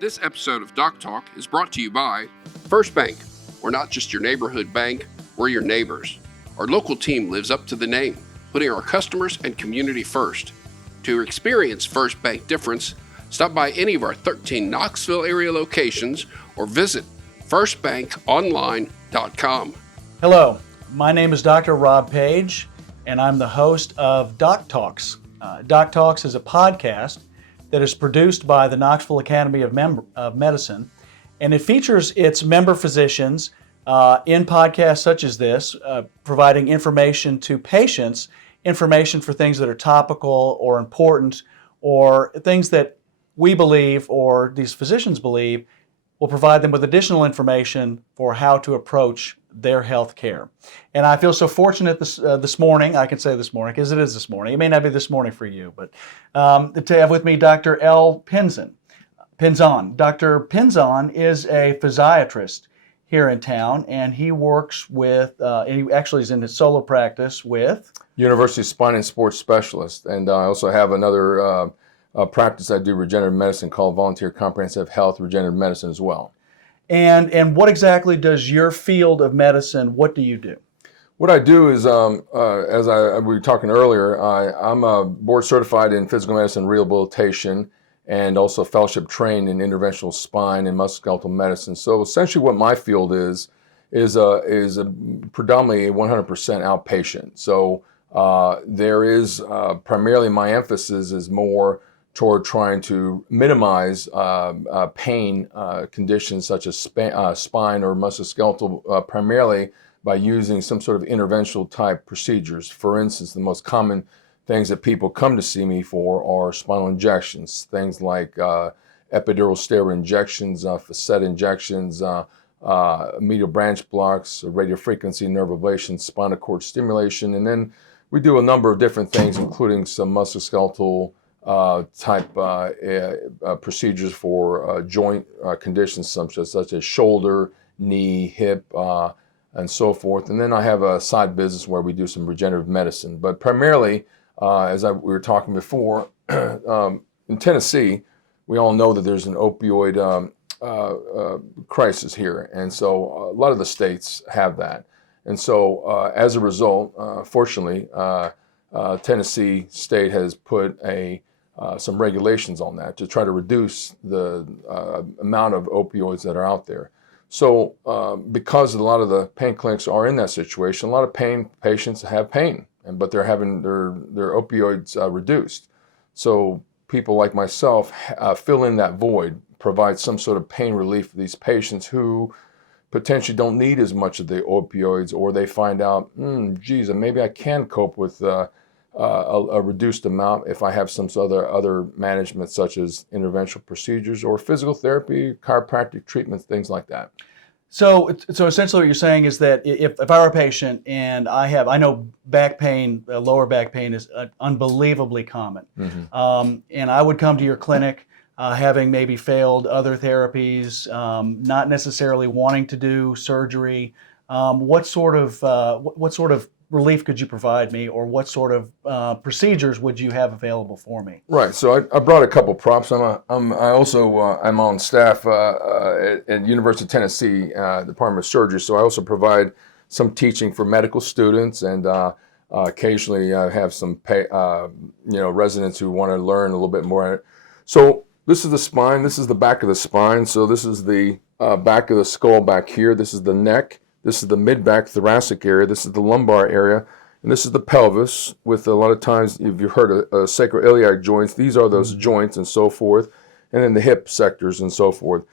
This episode of Doc Talk is brought to you by First Bank. We're not just your neighborhood bank, we're your neighbors. Our local team lives up to the name, putting our customers and community first. To experience First Bank difference, stop by any of our 13 Knoxville area locations or visit firstbankonline.com. Hello, my name is Dr. Rob Page, and I'm the host of Doc Talks. Doc Talks is a podcast that is produced by the Knoxville Academy of Medicine, and it features its member physicians in podcasts such as this, providing information to patients, information for things that are topical or important, or things that we believe or these physicians believe will provide them with additional information for how to approach their health care. And I feel so fortunate this morning, I can say this morning, because it is this morning. It may not be this morning for you, but to have with me Dr. L. Pinzon. Dr. Pinzon is a physiatrist here in town, and he works with, and he actually is in his solo practice with University Spine and Sports Specialist. And I also have another practice I do regenerative medicine called Volunteer Comprehensive Health Regenerative Medicine as well. And what exactly does your field of medicine, what do you do? What I do is, we were talking earlier, I'm board certified in physical medicine rehabilitation and also fellowship trained in interventional spine and musculoskeletal medicine. So essentially what my field is predominantly a 100% outpatient. So there is primarily my emphasis is more toward trying to minimize pain conditions such as spine or musculoskeletal, primarily by using some sort of interventional type procedures. For instance, the most common things that people come to see me for are spinal injections, things like epidural steroid injections, facet injections, medial branch blocks, radiofrequency nerve ablation, spinal cord stimulation, and then we do a number of different things, including some musculoskeletal type procedures for joint conditions such as shoulder, knee, hip, and so forth. And then I have a side business where we do some regenerative medicine. But primarily, we were talking before, in Tennessee, we all know that there's an opioid crisis here. And so a lot of the states have that. And so as a result, fortunately, Tennessee state has put some regulations on that to try to reduce the amount of opioids that are out there. So because a lot of the pain clinics are in that situation, a lot of pain patients have pain, but they're having their opioids reduced. So people like myself fill in that void, provide some sort of pain relief for these patients who potentially don't need as much of the opioids, or they find out, geez, maybe I can cope with a reduced amount if I have some other management such as interventional procedures or physical therapy, chiropractic treatments, things like that. So essentially what you're saying is that if I were a patient and I know back pain, lower back pain is unbelievably common, and I would come to your clinic having maybe failed other therapies, not necessarily wanting to do surgery, what sort of relief could you provide me, or what sort of procedures would you have available for me? Right. So I brought a couple props. I'm on staff at University of Tennessee Department of Surgery. So I also provide some teaching for medical students, and occasionally I have some residents who want to learn a little bit more. So this is the spine. This is the back of the spine. So this is the back of the skull back here. This is the neck. This is the mid-back thoracic area. This is the lumbar area. And this is the pelvis with a lot of times, if you've heard of sacroiliac joints, these are those joints and so forth. And then the hip sectors and so forth.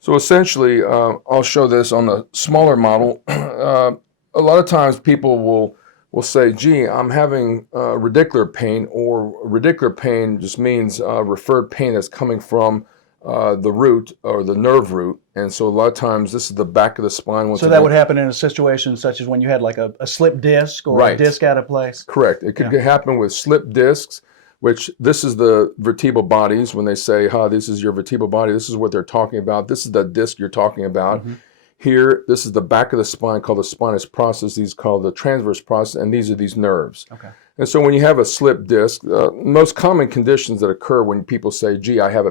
So essentially, I'll show this on the smaller model. A lot of times people will say, gee, I'm having radicular pain, or radicular pain just means referred pain that's coming from the root or the nerve root. And so a lot of times this is the back of the spine. So that would happen in a situation such as when you had like a slip disc or a disc out of place? Correct. It could happen with slip discs, which this is the vertebral bodies. When they say, this is your vertebral body, this is what they're talking about. This is the disc you're talking about. Here, this is the back of the spine called the spinous process. These are called the transverse process, and these are these nerves. Okay. And so when you have a slip disc, most common conditions that occur when people say, gee, I have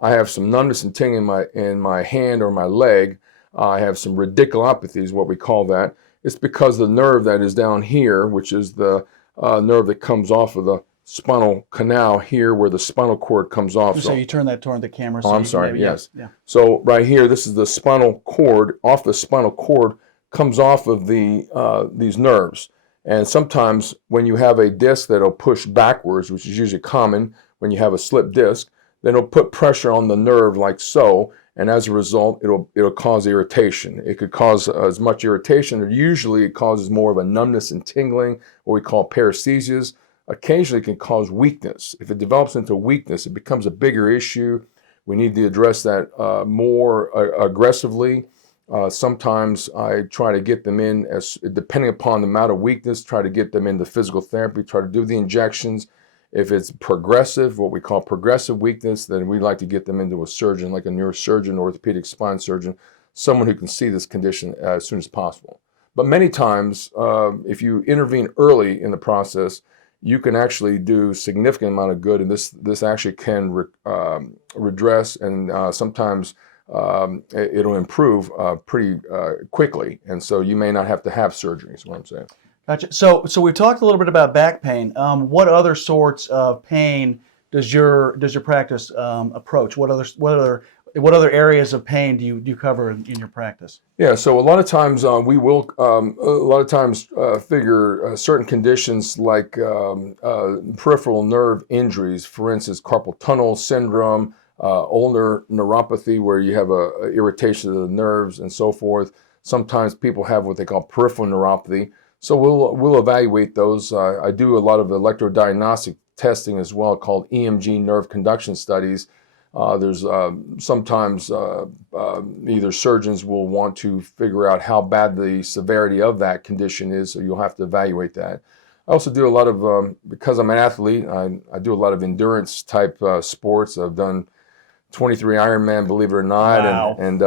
I have some numbness and tingling in my hand or my leg. I have some radiculopathy is what we call that. It's because the nerve that is down here, which is the nerve that comes off of the spinal canal here where the spinal cord comes off. So you turn that toward the camera. Oh, So I'm sorry, maybe, yes. Yeah. So right here, this is the spinal cord. Off the spinal cord comes off of these nerves. And sometimes when you have a disc that'll push backwards, which is usually common when you have a slip disc, then it'll put pressure on the nerve like so, and as a result, it'll cause irritation. It could cause as much irritation, or usually it causes more of a numbness and tingling, what we call paresthesias. Occasionally it can cause weakness. If it develops into weakness, it becomes a bigger issue. We need to address that more aggressively. Sometimes I try to get them in, as depending upon the amount of weakness, try to get them into physical therapy, try to do the injections. If it's progressive, what we call progressive weakness, then we like to get them into a surgeon, like a neurosurgeon, orthopedic spine surgeon, someone who can see this condition as soon as possible. But many times, if you intervene early in the process, you can actually do significant amount of good, and this actually can redress, and sometimes it'll improve pretty quickly, and so you may not have to have surgery, is what I'm saying. Gotcha. So we've talked a little bit about back pain. What other sorts of pain does your practice approach? What other areas of pain do you cover in your practice? Yeah, so a lot of times we will figure certain conditions like peripheral nerve injuries, for instance, carpal tunnel syndrome, ulnar neuropathy, where you have a irritation of the nerves and so forth. Sometimes people have what they call peripheral neuropathy. So we'll evaluate those. I do a lot of electrodiagnostic testing as well, called EMG nerve conduction studies. There's sometimes either surgeons will want to figure out how bad the severity of that condition is, so you'll have to evaluate that. I also do a lot of, because I'm an athlete, I do a lot of endurance type sports. I've done 23 Ironman, believe it or not. Wow. And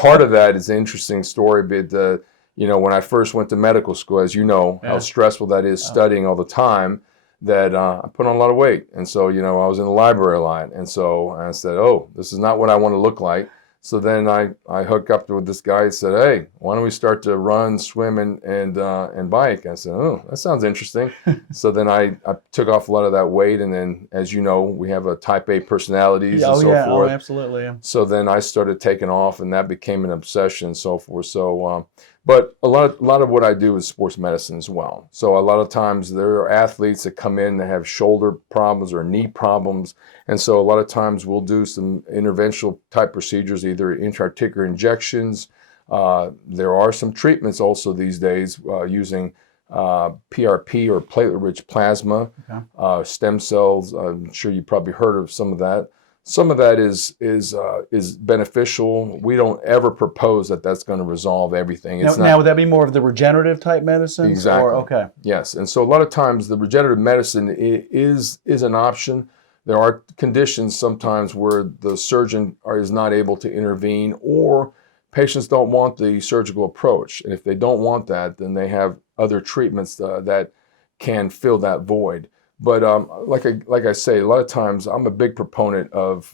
part of that is an interesting story, but when I first went to medical school, as you know, how stressful that is studying all the time, that I put on a lot of weight. And so, I was in the library a lot. And so I said, oh, this is not what I want to look like. So then I hooked up with this guy and said, hey, why don't we start to run, swim, and bike? I said, oh, that sounds interesting. So then I took off a lot of that weight. And then, as you know, we have a type A personalities and so forth. Oh, absolutely. Yeah. So then I started taking off, and that became an obsession and so forth. So, but a lot of what I do is sports medicine as well. So a lot of times there are athletes that come in that have shoulder problems or knee problems. And so a lot of times we'll do some interventional type procedures, either intra-articular injections. There are some treatments also these days using PRP or platelet-rich plasma, stem cells. I'm sure you probably heard of some of that. Some of that is beneficial. We don't ever propose that that's going to resolve everything. Now, would that be more of the regenerative type medicine? Exactly. Okay. Yes, and so a lot of times the regenerative medicine is an option. There are conditions sometimes where the surgeon is not able to intervene, or patients don't want the surgical approach. And if they don't want that, then they have other treatments that can fill that void. But like I say, a lot of times I'm a big proponent of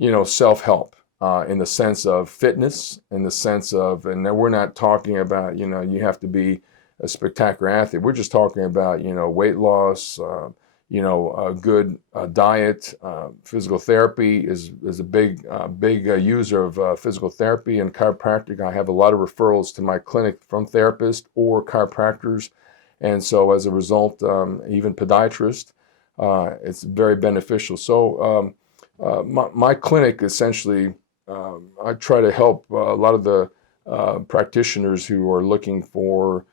self-help in the sense of fitness, in the sense of, and we're not talking about you have to be a spectacular athlete. We're just talking about weight loss, a good diet. Physical therapy is a big user of physical therapy and chiropractic. I have a lot of referrals to my clinic from therapists or chiropractors. And so as a result, even podiatrists, it's very beneficial. So my clinic essentially, I try to help a lot of the practitioners who are looking for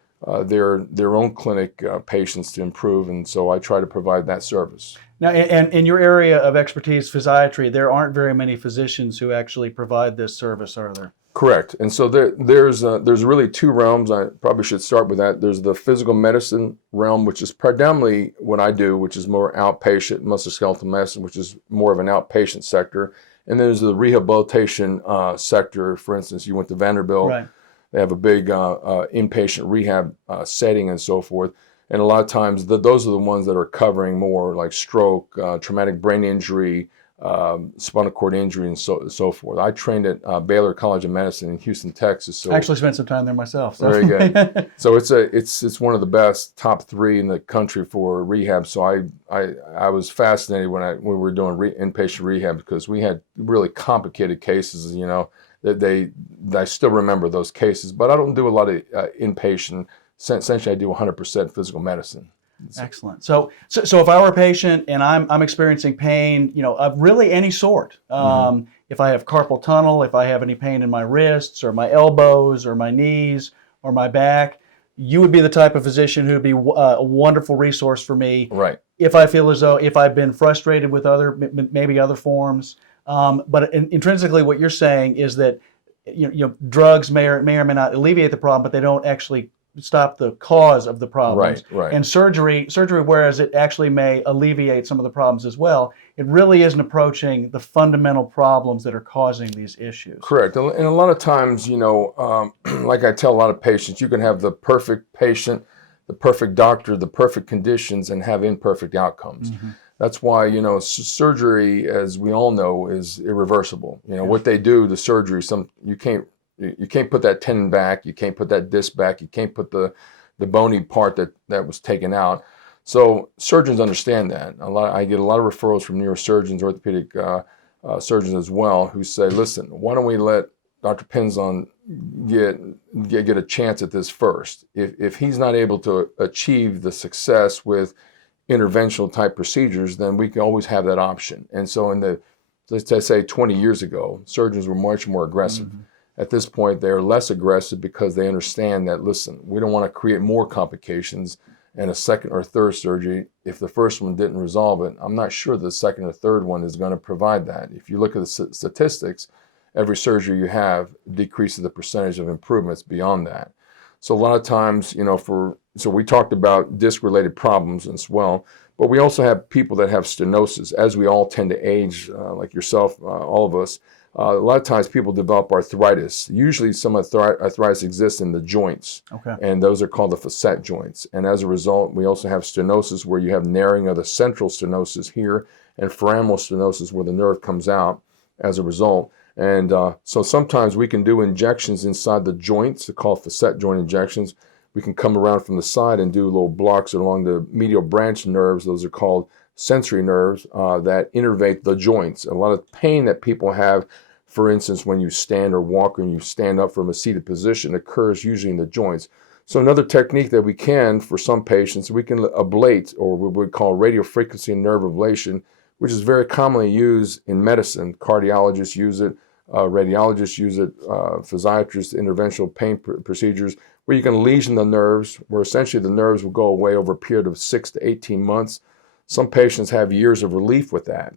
their own clinic patients to improve, and so I try to provide that service. Now, and in your area of expertise, physiatry, there aren't very many physicians who actually provide this service, are there? Correct. And so there's really two realms. I probably should start with that. There's the physical medicine realm, which is predominantly what I do, which is more outpatient, musculoskeletal medicine, which is more of an outpatient sector. And then there's the rehabilitation sector. For instance, you went to Vanderbilt. Right. They have a big inpatient rehab setting and so forth. And a lot of times those are the ones that are covering more like stroke, traumatic brain injury, spinal cord injury, and so forth. I trained at Baylor College of Medicine in Houston, Texas. So I actually spent some time there myself. So. very good. So it's one of the best, top 3 in the country for rehab. So I was fascinated when we were doing inpatient rehab, because we had really complicated cases. That I still remember those cases, but I don't do a lot of inpatient. Essentially, I do 100% physical medicine. Excellent. So if I were a patient and I'm experiencing pain, of really any sort, if I have carpal tunnel, if I have any pain in my wrists or my elbows or my knees or my back, you would be the type of physician who would be a wonderful resource for me. Right. If I feel as though if I've been frustrated with maybe other forms, but intrinsically what you're saying is that drugs may or may not alleviate the problem, but they don't actually stop the cause of the problems. Right. And surgery, whereas it actually may alleviate some of the problems as well, it really isn't approaching the fundamental problems that are causing these issues. Correct. And a lot of times, like I tell a lot of patients, you can have the perfect patient, the perfect doctor, the perfect conditions, and have imperfect outcomes. Mm-hmm. That's why, surgery, as we all know, is irreversible. What they do, the surgery, you can't put that tendon back, you can't put that disc back, you can't put the bony part that was taken out. So surgeons understand that. I get a lot of referrals from neurosurgeons, orthopedic surgeons as well, who say, listen, why don't we let Dr. Pinzon get a chance at this first? If he's not able to achieve the success with interventional type procedures, then we can always have that option. And so let's say 20 years ago, surgeons were much more aggressive. Mm-hmm. At this point, they're less aggressive because they understand that, listen, we don't want to create more complications and a second or third surgery. If the first one didn't resolve it, I'm not sure the second or third one is going to provide that. If you look at the statistics, every surgery you have decreases the percentage of improvements beyond that. So a lot of times, so we talked about disc-related problems as well, but we also have people that have stenosis. As we all tend to age, like yourself, all of us, a lot of times people develop arthritis. Usually some arthritis exists in the joints, okay, and those are called the facet joints. And as a result, we also have stenosis where you have narrowing of the central stenosis here and foraminal stenosis where the nerve comes out as a result. And so sometimes we can do injections inside the joints, they're called facet joint injections. We can come around from the side and do little blocks along the medial branch nerves. Those are called sensory nerves that innervate the joints. A lot of pain that people have, for instance, when you stand or walk and you stand up from a seated position, occurs usually in the joints. So another technique that we can, for some patients, we can ablate, or what we call radiofrequency nerve ablation, which is very commonly used in medicine. Cardiologists use it, radiologists use it, physiatrists, interventional pain procedures, where you can lesion the nerves, where essentially the nerves will go away over a period of 6 to 18 months. Some patients have years of relief with that.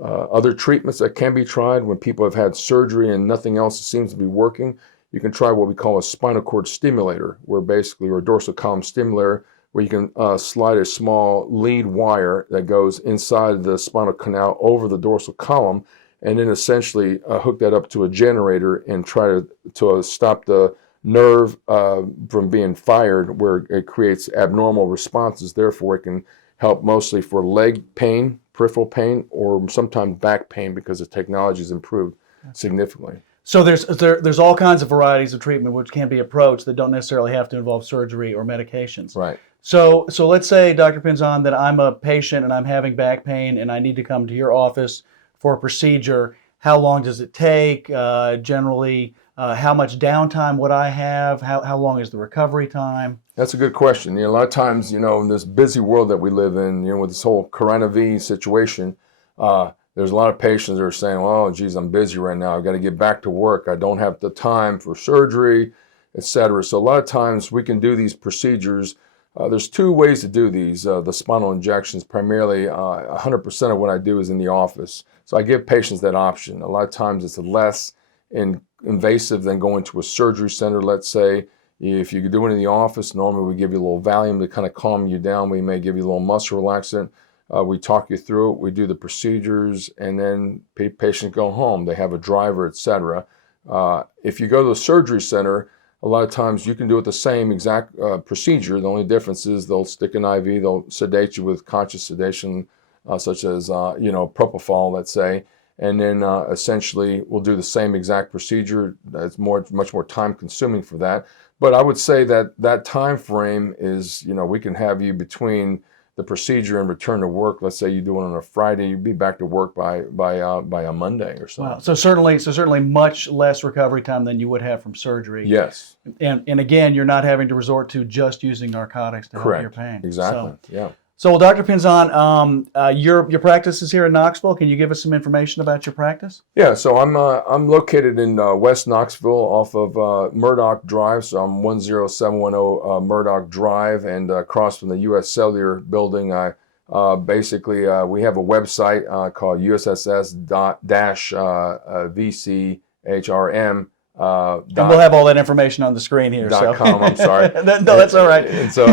Other treatments that can be tried when people have had surgery and nothing else seems to be working, you can try what we call a spinal cord stimulator, or a dorsal column stimulator, where you can slide a small lead wire that goes inside the spinal canal over the dorsal column, and then essentially hook that up to a generator and try to stop the nerve from being fired, where it creates abnormal responses. Therefore, it can help mostly for leg pain, peripheral pain, or sometimes back pain, because the technology has improved significantly. So there's all kinds of varieties of treatment which can be approached that don't necessarily have to involve surgery or medications. Right. So let's say, Dr. Pinzon, that I'm a patient and I'm having back pain and I need to come to your office for a procedure. How long does it take? Generally, how much downtime would I have? How long is the recovery time? That's a good question. A lot of times, in this busy world that we live in, with this whole coronavirus situation, there's a lot of patients that are saying, well, geez, I'm busy right now. I've got to get back to work. I don't have the time for surgery, etc. So a lot of times we can do these procedures. There's 2 ways to do these. The spinal injections, primarily 100% of what I do is in the office. So I give patients that option. A lot of times it's less invasive than going to a surgery center, let's say. If you do it in the office, normally we give you a little Valium to kind of calm you down. We may give you a little muscle relaxant. We talk you through it. We do the procedures, and then patients go home. They have a driver, etc. If you go to the surgery center, a lot of times you can do it the same exact procedure. The only difference is they'll stick an IV, they'll sedate you with conscious sedation, such as propofol, let's say, and then essentially we'll do the same exact procedure. It's much more time consuming for that. But I would say that time frame is, we can have you between the procedure and return to work. Let's say you do it on a Friday, you'd be back to work by a Monday or so. Wow. So certainly much less recovery time than you would have from surgery. Yes. And again, you're not having to resort to just using narcotics to help your pain. Exactly. Yeah. So, Dr. Pinzon, your practice is here in Knoxville. Can you give us some information about your practice? Yeah, so I'm located in West Knoxville off of Murdoch Drive. So I'm 10710 Murdoch Drive, and across from the U.S. Cellular Building. We have a website called USSS-VCHRM. And we'll have all that information on the screen here. .com, I'm sorry. No, that's all right. And so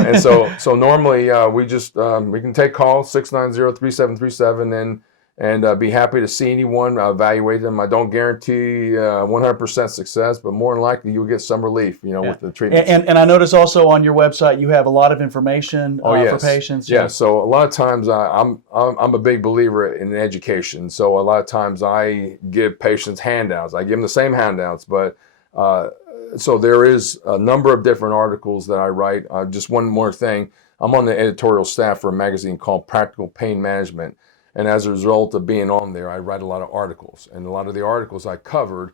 normally we just we can take calls 690-3737 and be happy to see anyone, evaluate them. I don't guarantee 100% success, but more than likely you'll get some relief, with the treatment. And I notice also on your website you have a lot of information for patients. Yeah. So a lot of times I'm a big believer in education. So a lot of times I give patients handouts. I give them the same handouts, but so there is a number of different articles that I write. Just one more thing. I'm on the editorial staff for a magazine called Practical Pain Management. And as a result of being on there, I write a lot of articles. And a lot of the articles I cover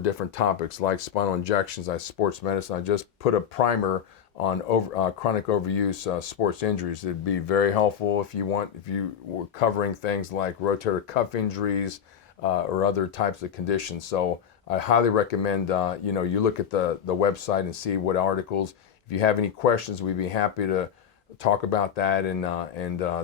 different topics like spinal injections, sports medicine. I just put a primer on chronic overuse sports injuries. It'd be very helpful if you were covering things like rotator cuff injuries or other types of conditions. So I highly recommend you look at the website and see what articles. If you have any questions, we'd be happy to talk about that, and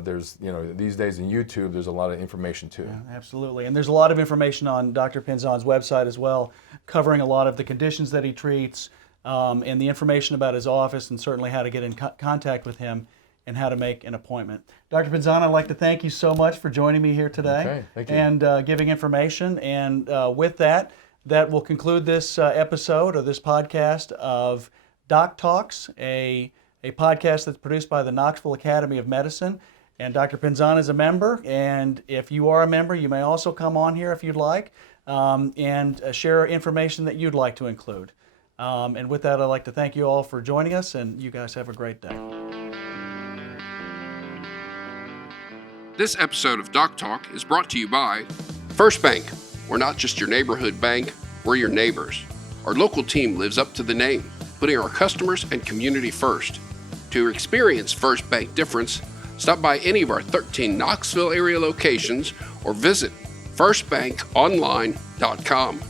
there's these days in YouTube there's a lot of information too. Yeah, absolutely, and there's a lot of information on Dr. Pinzon's website as well, covering a lot of the conditions that he treats, and the information about his office, and certainly how to get in contact with him and how to make an appointment. Dr. Pinzon, I'd like to thank you so much for joining me here today. Okay, thank you. And giving information. And with that will conclude this episode of this podcast of Doc Talks, a podcast that's produced by the Knoxville Academy of Medicine. And Dr. Pinzon is a member, and if you are a member, you may also come on here if you'd like and share information that you'd like to include. And with that, I'd like to thank you all for joining us, and you guys have a great day. This episode of Doc Talk is brought to you by First Bank. We're not just your neighborhood bank, we're your neighbors. Our local team lives up to the name, putting our customers and community first. To experience First Bank difference, stop by any of our 13 Knoxville area locations or visit firstbankonline.com.